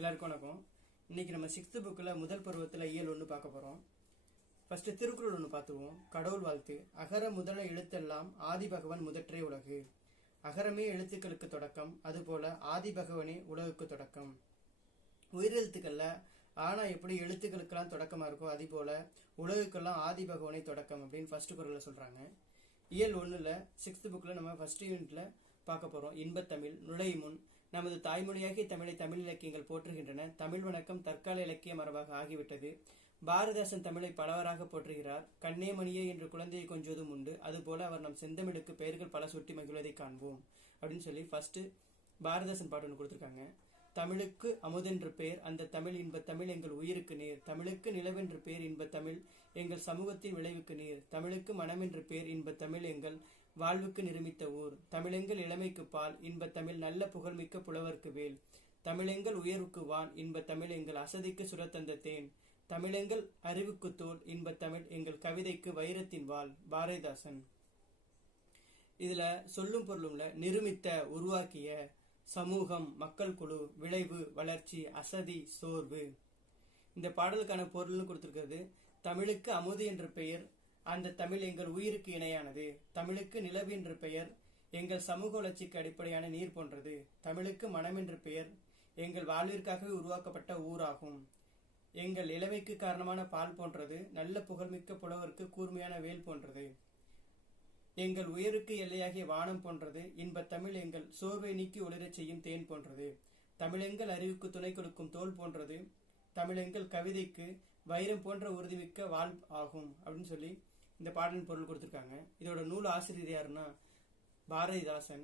எல்லாருக்கும் வணக்கம். இன்னைக்கு நம்ம 6th புக்கில் முதல் பருவத்தில் இயல் 1 பார்க்க போகிறோம். ஃபர்ஸ்ட் திருக்குறள் 1 பார்த்துருவோம். கடவுள் வாழ்த்து. அகர முதல எழுத்தெல்லாம் ஆதி பகவன் முதற்றே உலகு. அகரமே எழுத்துக்களுக்கு தொடக்கம், அதுபோல ஆதி பகவனே உலகுக்கு தொடக்கம். உயிரெழுத்துக்கள்ல ஆனா எப்படி எழுத்துக்களுக்கெல்லாம் தொடக்கமா இருக்கோ அதே போல உலகுக்கெல்லாம் ஆதி பகவனை தொடக்கம் அப்படின்னு ஃபர்ஸ்ட் குறள்ல சொல்றாங்க. இயல் 1ல 6th புக்ல நம்ம ஃபர்ஸ்ட் யூனிட்ல பார்க்க போறோம். இன்பத்தமிழ். நுழைமுன். நமது தாய்மொழியாகிய தமிழை தமிழ் இலக்கியங்கள் போற்றுகின்றன. தமிழ் வணக்கம் தற்கால இலக்கிய மரபாக ஆகிவிட்டது. பாரதிதாசன் தமிழை பலவராக போற்றுகிறார். கண்ணே மணியே என்று குழந்தையை கொஞ்சதும் உண்டு. அதுபோல அவர் நம் செந்தமிழுக்கு பெயர்கள் பல சுட்டி மகிழ்வதை காண்போம் அப்படின்னு சொல்லி ஃபர்ஸ்ட் பாரதிதாசன் பாட்டு ஒன்று கொடுத்துருக்காங்க. தமிழுக்கு அமுதென்று பெயர், அந்த தமிழ் இன்பத் தமிழ் எங்கள் உயிருக்கு நீர். தமிழுக்கு நிலவென்று பெயர், இன்பத் தமிழ் எங்கள் சமூகத்தின் விளைவுக்கு நீர். தமிழுக்கு மனமென்று பெயர், இன்பத் தமிழ் எங்கள் வாழ்வுக்கு நிருமித்த ஊர். தமிழெங்கள் இளமைக்கு பால், இன்பத் தமிழ் நல்ல புகழ்மிக்க புலவர்க்கு வேல். தமிழெங்கள் உயர்வுக்கு வான், இன்பத் தமிழ் எங்கள் அசதிக்கு சுரத்தந்த தேன். தமிழெங்கள் அறிவுக்கு தோல், இன்பத் தமிழ் எங்கள் கவிதைக்கு வைரத்தின் வாள். பாரதிதாசன். இதுல சொல்லும் பொருளும்ல நிருமித்த உருவாக்கிய, சமூகம் மக்கள் குழு, விளைவு வளர்ச்சி, அசதி சோர்வு. இந்த பாடலுக்கான பொருள்னு கொடுத்திருக்கிறது. தமிழுக்கு அமுது என்ற பெயர், அந்த தமிழ் எங்கள் உயிருக்கு இணையானது. தமிழுக்கு நிலவு என்ற பெயர், எங்கள் சமூக வளர்ச்சிக்கு அடிப்படையான நீர் போன்றது. தமிழுக்கு மனம் என்ற பெயர், எங்கள் வாழ்விற்காகவே உருவாக்கப்பட்ட ஊராகும். எங்கள் இளமைக்கு காரணமான பால் போன்றது. நல்ல புகழ்மிக்க புலவருக்கு கூர்மையான வேல் போன்றது. எங்கள் உயருக்கு எல்லையாகிய வானம் போன்றது. இன்பத் தமிழ் எங்கள் சோர்வை நீக்கி ஒளிரச் செய்யும் தேன் போன்றது. தமிழெங்கள் அறிவுக்கு துணை கொடுக்கும் தோல் போன்றது. தமிழெங்கள் கவிதைக்கு வைரம் போன்ற உறுதிமிக்க வாழ் ஆகும் அப்படின்னு சொல்லி இந்த பாடலின் பொருள் கொடுத்திருக்காங்க. இதோட நூல் ஆசிரியர் யாருன்னா பாரதிதாசன்.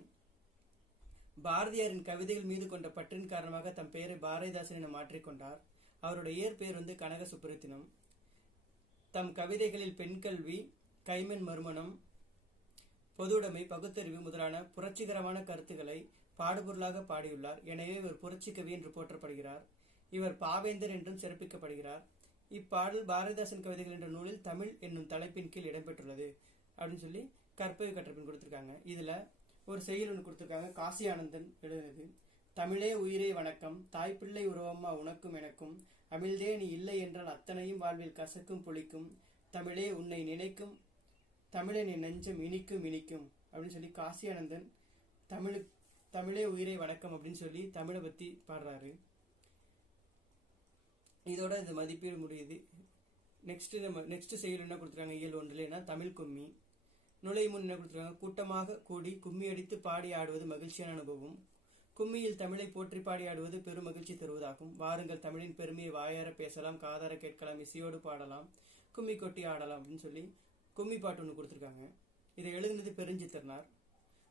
பாரதியாரின் கவிதைகள் மீது கொண்ட பற்றின் காரணமாக தம் பெயரை பாரதிதாசன் என மாற்றிக்கொண்டார். அவருடைய இயற்பெயர் கனக சுப்புரத்தினம். தம் கவிதைகளில் பெண் கல்வி, கைமென் மறுமணம், பொதுவுடைமை, பகுத்தறிவு முதலான புரட்சிகரமான கருத்துக்களை பாடுபொருளாக பாடியுள்ளார். எனவே இவர் புரட்சி கவி என்று போற்றப்படுகிறார். இவர் பாவேந்தர் என்றும் சிறப்பிக்கப்படுகிறார். இப்பாடல் பாரதிதாசன் கவிதைகள் என்ற நூலில் தமிழ் என்னும் தலைப்பின் கீழ் இடம்பெற்றுள்ளது அப்படின்னு சொல்லி கற்பவை கற்றபின் கொடுத்திருக்காங்க. இதுல ஒரு செய்யுள் ஒன்று கொடுத்திருக்காங்க. காசி ஆனந்தன் எழுதினது. தமிழே உயிரே வணக்கம், தாய்ப்பிள்ளை உறவம்மா உனக்கும் எனக்கும். அமிழ்தே நீ இல்லை என்றால் அத்தனையும் வாழ்வில் கசக்கும் புளிக்கும். தமிழே உன்னை நினைக்கும், தமிழன் என் நெஞ்சம் இனிக்கும் இனிக்கும் அப்படின்னு சொல்லி காசி ஆனந்தன் தமிழே உயிரை வணக்கம் அப்படின்னு சொல்லி தமிழை பத்தி பாடுறாரு. இதோட இந்த மதிப்பீடு முடியுது. நெக்ஸ்ட் செய்யுள் என்ன கொடுத்துருக்காங்க இயல் 1ல தமிழ் கும்மி. நுழைமுன் என்ன கொடுத்துருக்காங்க. கூட்டமாக கூடி கும்மி அடித்து பாடி ஆடுவது மகிழ்ச்சியான அனுபவம். கும்மியில் தமிழை போற்றி பாடி ஆடுவது பெரும் மகிழ்ச்சி தருவதாகும். வாருங்கள் தமிழின் பெருமையை வாயார பேசலாம், காதார கேட்கலாம், இசையோடு பாடலாம், கும்மி கொட்டி ஆடலாம் அப்படின்னு சொல்லி கும்மி பாட்டு ஒன்று கொடுத்துருக்காங்க. இதை எழுதினது பெருஞ்சித்திரனார்.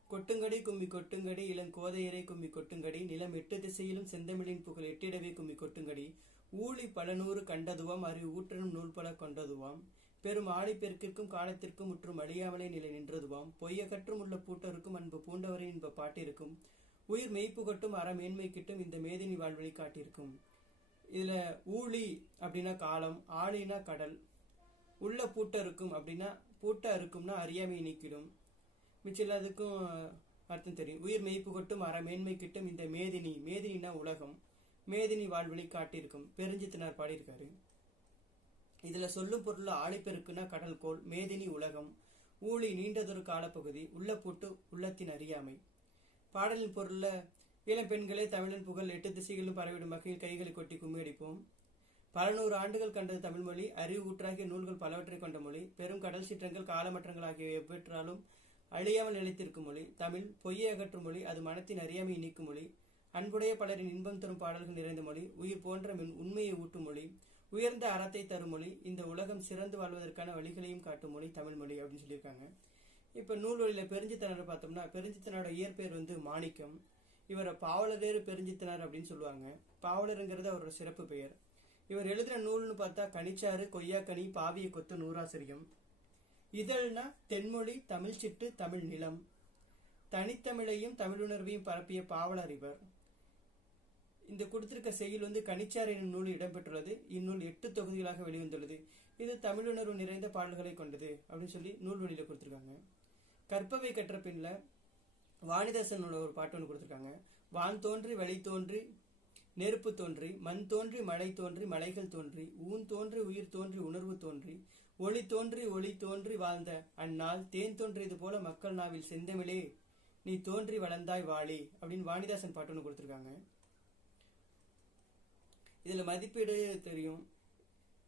கொட்டுங்கடி கும்மி கொட்டுங்கடி, இளங்கோதையரை கும்மி கொட்டுங்கடி, நிலம் 8 திசையிலும் செந்தமிழின் புகழ் எட்டிடவே கும்மி கொட்டுங்கடி, ஊழி பலநூறு கண்டதுவாம், அறிவு ஊற்றனும் நூல் பல கொண்டதுவாம், பெரும் ஆழிப்பெருக்கிற்கும் காலத்திற்கும் முற்றும் அழியாமலே நிலை நின்றதுவாம், பொய்யகற்றும் உள்ள பூட்டருக்கும் அன்பு பூண்டவரின் இன்ப பாட்டிருக்கும், உயிர் மெய்ப்பு கொட்டும் அற மேன்மை கிட்டும் இந்த மேதினி வாழ்வழி காட்டியிருக்கும். இதுல ஊழி அப்படின்னா காலம், ஆழினா கடல், உள்ள பூட்ட இருக்கும் அப்படின்னா பூட்ட இருக்கும்னா அறியாமை நீக்கிடும். மிச்சம் எல்லாத்துக்கும் அர்த்தம் தெரியும். உயிர் மெய்ப்பு கொட்டும் அற மேன்மை கிட்டும் இந்த மேதினி, மேதினா உலகம், மேதினி வாழ்வழி காட்டியிருக்கும். பெருஞ்சித்தினார் பாடியிருக்காரு. இதுல சொல்லும் பொருள் ஆழிப்பெருக்குன்னா கடல் கோள், மேதினி உலகம், ஊழி நீண்டதொரு காலப்பகுதி, உள்ள பூட்டு உள்ளத்தின் அறியாமை. பாடலின் பொருள்ல இளம் பெண்களே தமிழின் புகழ் 8 திசைகளிலும் பரவிடும் வகையில் கைகளை கொட்டி கும்மி அடிப்போம். பல நூறு ஆண்டுகள் கண்டது தமிழ் மொழி, அறிவு ஊற்றாகிய நூல்கள் பலவற்றை கொண்ட மொழி, பெரும் கடல் சிற்றங்கள் காலமற்றங்கள் ஆகிய எவ்வற்றாலும் அழியாமல் நிலைத்திருக்கும் மொழி. தமிழ் பொய்யை அகற்றும் மொழி, அது மனத்தின் அறியாமை நீக்கும் மொழி, அன்புடைய பலரின் இன்பம் தரும் பாடல்கள் நிறைந்த மொழி, உயிர் போன்ற உண்மையை ஊட்டும் மொழி, உயர்ந்த அறத்தை தரும் மொழி, இந்த உலகம் சிறந்து வாழ்வதற்கான வழிகளையும் காட்டும் மொழி தமிழ் மொழி அப்படின்னு சொல்லியிருக்காங்க. இப்ப நூல்வழியில பெருஞ்சித்தினாரை பார்த்தோம்னா பெருஞ்சித்தினோட இயற்பெயர் மாணிக்கம். இவரை பாவலரேறு பெருஞ்சித்தினார் அப்படின்னு சொல்லுவாங்க. பாவலருங்கிறது அவரோட சிறப்பு பெயர். இவர் எழுதின நூல்னு பார்த்தா கனிச்சாறு, கொய்யாக்கனி, பாவிய கொத்து, நூறாசிரியம். இதழ்னா தென்மொழி, தமிழ் சிட்டு, தமிழ் நிலம். தனித்தமிழையும் தமிழுணர்வையும் பரப்பிய பாவலர் இவர். இந்த கொடுத்திருக்க செய்யுள் கனிச்சாறு என்னும் நூல் இடம்பெற்றுள்ளது. இந்நூல் 8 தொகுதிகளாக வெளிவந்துள்ளது. இது தமிழுணர்வு நிறைந்த பாடல்களை கொண்டது அப்படின்னு சொல்லி நூல் வழியில கொடுத்திருக்காங்க. கற்பவை கற்ற பின்ல வாணிதாசனோட ஒரு பாட்டு ஒன்று கொடுத்திருக்காங்க. வான் தோன்றி வழி தோன்றி நெருப்பு தோன்றி மண் தோன்றி மழை தோன்றி மலைகள் தோன்றி ஊன் தோன்றி உயிர் தோன்றி உணர்வு தோன்றி ஒளி தோன்றி வாழ்ந்த அந்நாள் தேன் தோன்றியது போல மக்கள் நாவில் செந்தமிழே நீ தோன்றி வளர்ந்தாய் வாழி அப்படின்னு வாணிதாசன் பாட்டு ஒன்று கொடுத்துருக்காங்க. இதுல மதிப்பீடு தெரியும்.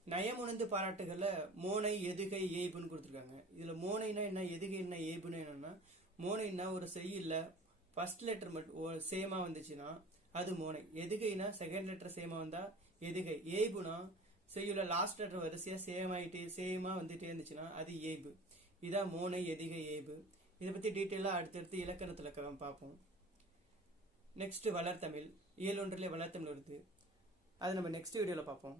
நயமுணர்ந்து பாராட்டுகள்ல மோனை எதுகை ஏய்புன்னு கொடுத்துருக்காங்க. இதுல மோனைனா என்ன, எதுகை என்ன, ஏய்புன்னு என்னன்னா, மோனைன்னா ஒரு செய்யுள்ள ஃபர்ஸ்ட் லெட்டர் மட்டும் சேமா வந்துச்சுன்னா அது மோனை. எதுகைனா செகண்ட் லெட்டர் சேமா வந்தா எதுகை. ஏய்புனா செய்யுள்ள லாஸ்ட் லெட்டர் வரிசையா சேமா வந்துட்டே இருந்துச்சுன்னா அது ஏய்பு. இதான் மோனை, எதுகை, ஏய்பு. இதை பத்தி டீட்டெயிலா அடுத்தடுத்து இலக்கணத்துல பார்ப்போம். நெக்ஸ்ட் வளர்த்தமிழ். இயல் ஒன்றிலே வளர்த்தமிழ் வருது. அது நம்ம நெக்ஸ்ட் வீடியோல பார்ப்போம்.